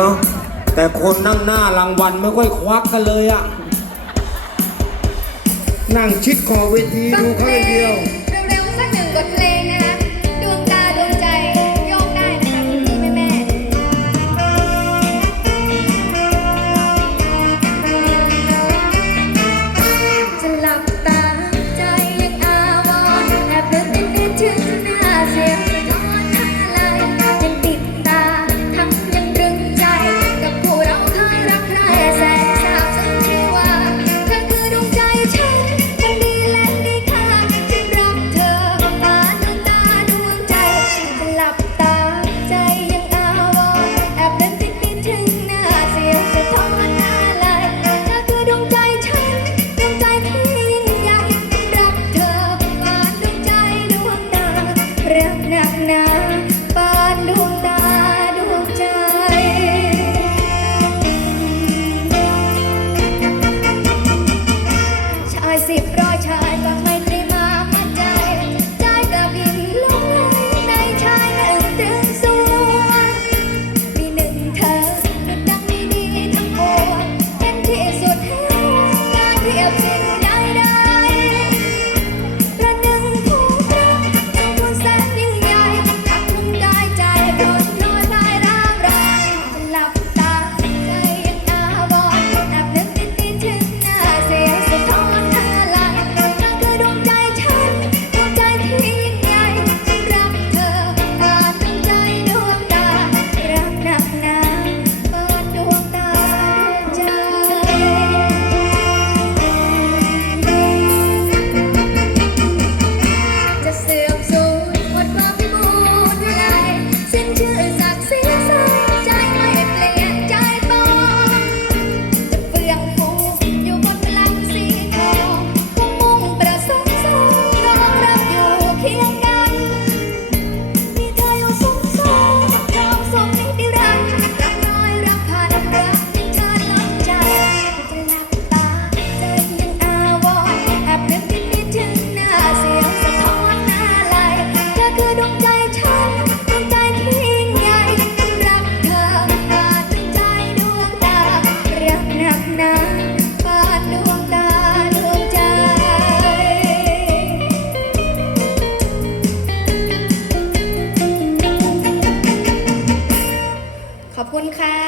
เนอะแต่คนนั่งหน้ารางวัลไม่ค่อยควักกันเลยอะนั่งชิดขอบเวทีสักดูเพเขาลอย่างเดียวงเร็วๆสักหนึ่งบทเพลง คุณค่ะ